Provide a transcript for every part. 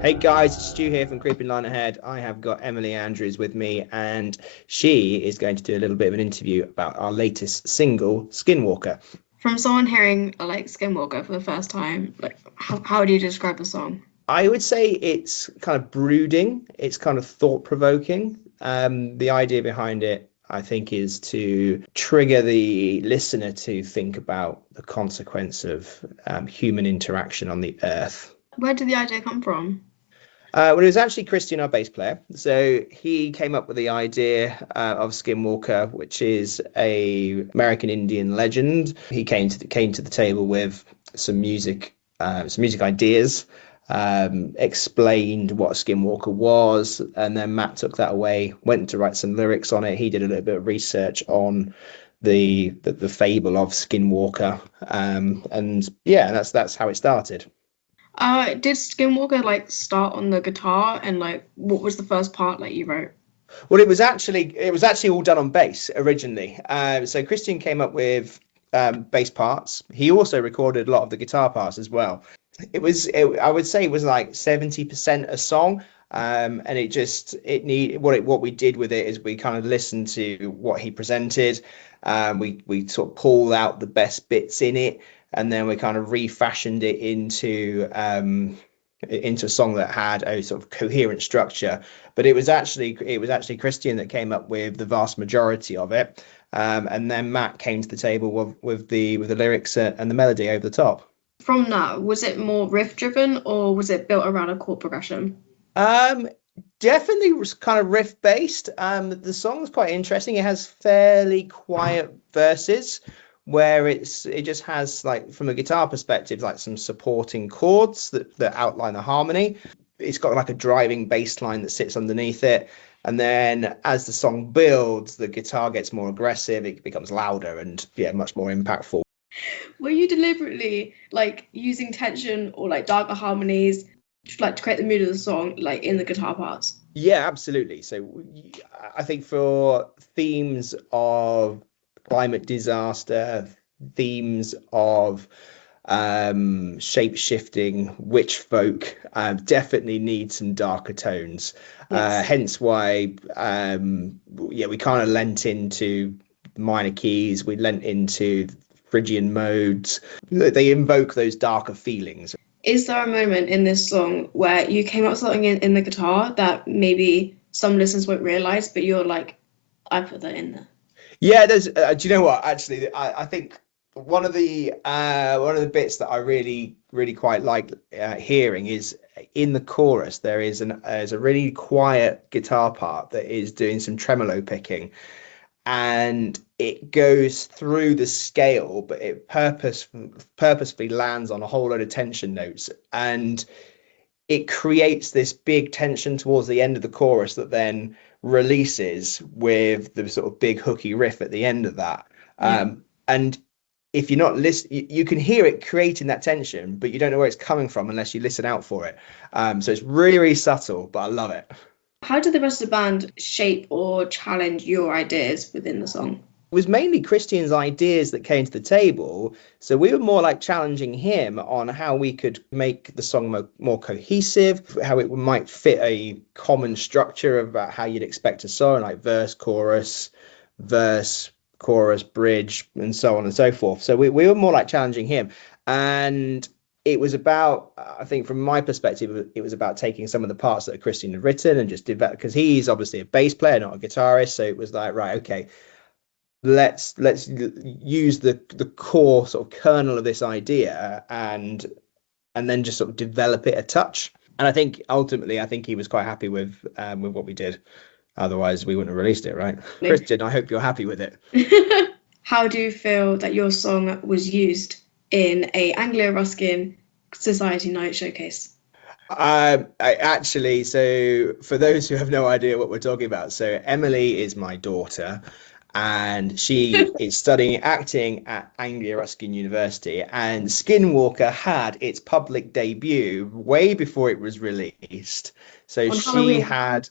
Hey guys, it's Stu here from Creeping Line Ahead. I have got Emily Andrews with me, and she is going to do a little bit of an interview about our latest single, Skinwalker. From someone hearing like Skinwalker for the first time, like how do you describe the song? I would say it's kind of brooding, it's kind of thought-provoking. The idea behind it, I think, is to trigger the listener to think about the consequence of human interaction on the earth. Where did the idea come from? Well, it was actually Christian, our bass player. So he came up with the idea of Skinwalker, which is a American Indian legend. He came to the table with some music ideas, explained what a Skinwalker was, and then Matt took that away, went to write some lyrics on it. He did a little bit of research on the fable of Skinwalker, and yeah, that's how it started. Did Skinwalker like start on the guitar and like what was the first part like you wrote? Well, it was actually all done on bass originally. So Christian came up with bass parts. He also recorded a lot of the guitar parts as well. I would say it was like 70% a song. And what we did with it is we kind of listened to what he presented. We sort of pulled out the best bits in it, and then we kind of refashioned it into a song that had a sort of coherent structure. But it was actually Christian that came up with the vast majority of it, and then Matt came to the table with the lyrics and the melody over the top. From that, was it more riff driven or was it built around a chord progression? Um, Definitely was kind of riff based. The song's quite interesting. It has fairly quiet verses where it just has, like, from a guitar perspective, like some supporting chords that outline the harmony. It's got like a driving bass line that sits underneath it. And then as the song builds, the guitar gets more aggressive, it becomes louder and yeah, much more impactful. Were you deliberately like using tension or like darker harmonies to create the mood of the song like in the guitar parts? Yeah, absolutely. So I think for themes of climate disaster, themes of shape shifting witch folk, definitely need some darker tones. Yes. Hence why, yeah, we kind of lent into minor keys, we lent into Phrygian modes. They invoke those darker feelings. Is there a moment in this song where you came up with something in the guitar that maybe some listeners won't realize, but you're like, I put that in there? Yeah, there's. Do you know what? Actually, I think one of the bits that I really quite like hearing is in the chorus. There's a really quiet guitar part that is doing some tremolo picking, and it goes through the scale, but it purposefully lands on a whole load of tension notes, and it creates this big tension towards the end of the chorus that then releases with the sort of big hooky riff at the end of that. Yeah. And if you're not listening, you can hear it creating that tension, but you don't know where it's coming from unless you listen out for it. So it's really, really subtle, but I love it. How did the rest of the band shape or challenge your ideas within the song? Was mainly Christian's ideas that came to the table. So we were more like challenging him on how we could make the song more cohesive, how it might fit a common structure about how you'd expect a song, like verse, chorus, bridge, and so on and so forth. So we were more like challenging him. And it was about, I think from my perspective, it was about taking some of the parts that Christian had written and just develop, because he's obviously a bass player, not a guitarist. So it was like, right, okay, let's use the core sort of kernel of this idea and then just sort of develop it a touch. And I think ultimately, I think he was quite happy with what we did. Otherwise, we wouldn't have released it, right? Christian, I hope you're happy with it. How do you feel that your song was used in a Anglo-Ruskin Society Night showcase? So for those who have no idea what we're talking about, so Emily is my daughter, and she is studying acting at Anglia Ruskin University. And Skinwalker had its public debut way before it was released. So On she Halloween. had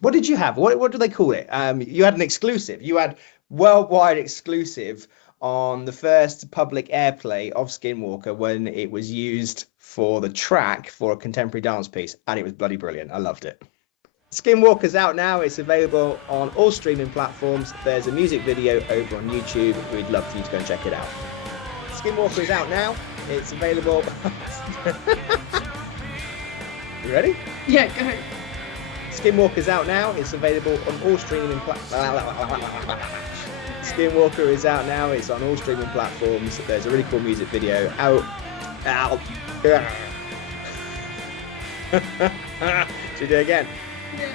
what did you have? What do they call it? You had an exclusive. You had worldwide exclusive on the first public airplay of Skinwalker when it was used for the track for a contemporary dance piece, and it was bloody brilliant. I loved it. Skinwalker's out now. It's available on all streaming platforms. There's a music video over on YouTube. We'd love for you to go and check it out. Skinwalker is out now. It's available. You ready? Yeah, go. Skinwalker's out now. It's available on all streaming platforms. Skinwalker is out now. It's on all streaming platforms. There's a really cool music video out. Should we do it again? Yeah.